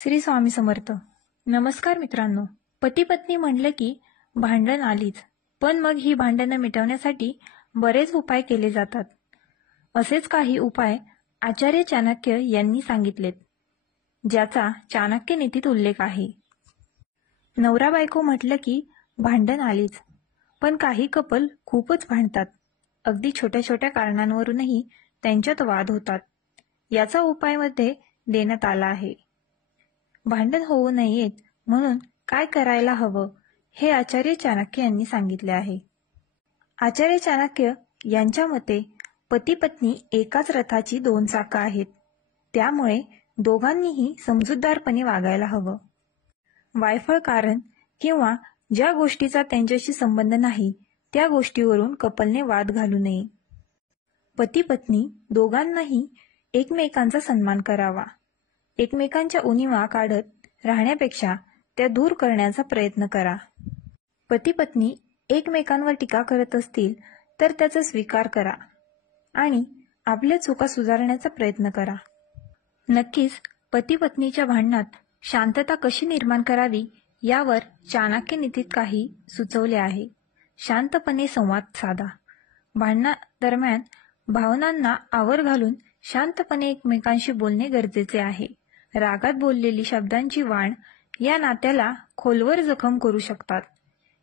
श्री स्वामी समर्थ. नमस्कार मित्रांनो. पती पत्नी म्हणलं की भांडण आलीच, पण मग ही भांडणं मिटवण्यासाठी बरेच उपाय केले जातात. असेच काही उपाय आचार्य चाणक्य यांनी सांगितलेत, ज्याचा चाणक्य नीतीत उल्लेख आहे. नवरा बायको म्हटलं की भांडण आलीच, पण काही कपल खूपच भांडतात. अगदी छोट्या छोट्या कारणांवरूनही त्यांच्यात वाद होतात. याचा उपाय मध्ये देण्यात आला आहे. भांडण होऊ नयेत म्हणून काय करायला हवं हे आचार्य चाणक्य यांनी सांगितले आहे. आचार्य चाणक्य यांच्या मते पती पत्नी एकाच रथाची दोन चाकं आहेत. त्यामुळे दोघांनीही समजूतदारपणे वागायला हवं. वायफळ कारण किंवा ज्या गोष्टीचा त्यांच्याशी संबंध नाही त्या गोष्टीवरून कपलने वाद घालू नये. पती पत्नी दोघांनाही एकमेकांचा सन्मान करावा. एकमेकांच्या उणिवा काढत राहण्यापेक्षा त्या दूर करण्याचा प्रयत्न करा. पती पत्नी एकमेकांवर टीका करत असतील तर त्याचा स्वीकार करा आणि आपल्या चुका सुधारण्याचा प्रयत्न करा. नक्कीच पती पत्नीच्या भांडणात शांतता कशी निर्माण करावी यावर चाणक्य नीतीत काही सुचवले आहे. शांतपणे संवाद साधा. भांडणादरम्यान भावनांना आवर घालून शांतपणे एकमेकांशी बोलणे गरजेचे आहे. रागात बोललेली शब्दांची वाण या नात्याला खोलवर जखम करू शकतात.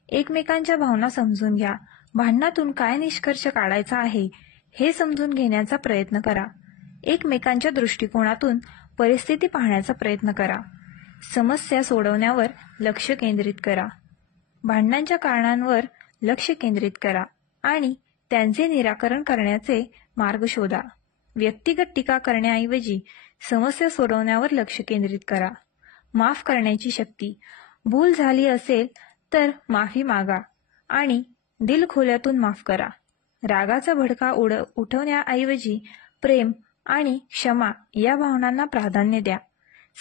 एकमेकांच्या भावना समजून घ्या. भांडणातून काय निष्कर्ष काढायचा आहे हे समजून घेण्याचा प्रयत्न करा. एकमेकांच्या दृष्टिकोनातून परिस्थिती पाहण्याचा प्रयत्न करा. समस्या सोडवण्यावर लक्ष केंद्रित करा. भांडणांच्या कारणांवर लक्ष केंद्रित करा आणि त्यांचे निराकरण करण्याचे मार्ग शोधा. व्यक्तिगत टीका करण्याऐवजी समस्या सोडवण्यावर लक्ष केंद्रित करा. माफ करण्याची शक्ती. भूल झाली असेल तर माफी मागा आणि दिलखोल्यातून माफ करा. रागाचा भडका उठवण्याऐवजी प्रेम आणि क्षमा या भावनांना प्राधान्य द्या.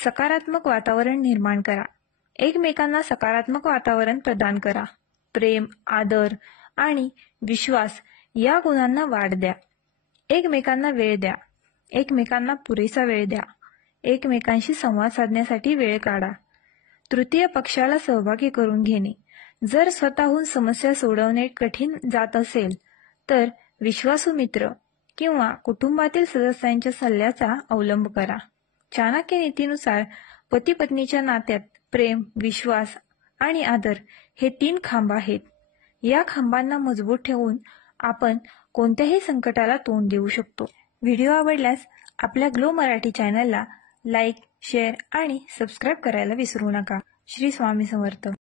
सकारात्मक वातावरण निर्माण करा. एकमेकांना सकारात्मक वातावरण प्रदान करा. प्रेम, आदर आणि विश्वास या गुणांना वाढ द्या. एकमेकांना वेळ द्या. एकमेकांना पुरेसा वेळ द्या. एकमेकांशी संवाद साधण्यासाठी वेळ काढा. तृतीय पक्षाला सहभागी करून घेणे. जर स्वतःहून समस्या सोडवणे कठीण जात असेल तर विश्वासू मित्र किंवा कुटुंबातील सदस्यांच्या सल्ल्याचा अवलंब करा. चाणक्य नीतीनुसार पती पत्नीच्या नात्यात प्रेम, विश्वास आणि आदर हे 3 खांब आहेत. या खांबांना मजबूत ठेवून आपण कोणत्याही संकटाला तोंड देऊ शकतो. व्हिडिओ आवडल्यास आपल्या ग्लो मराठी चॅनलला लाईक, शेअर आणि सबस्क्राईब करायला विसरू नका. श्री स्वामी समर्थ.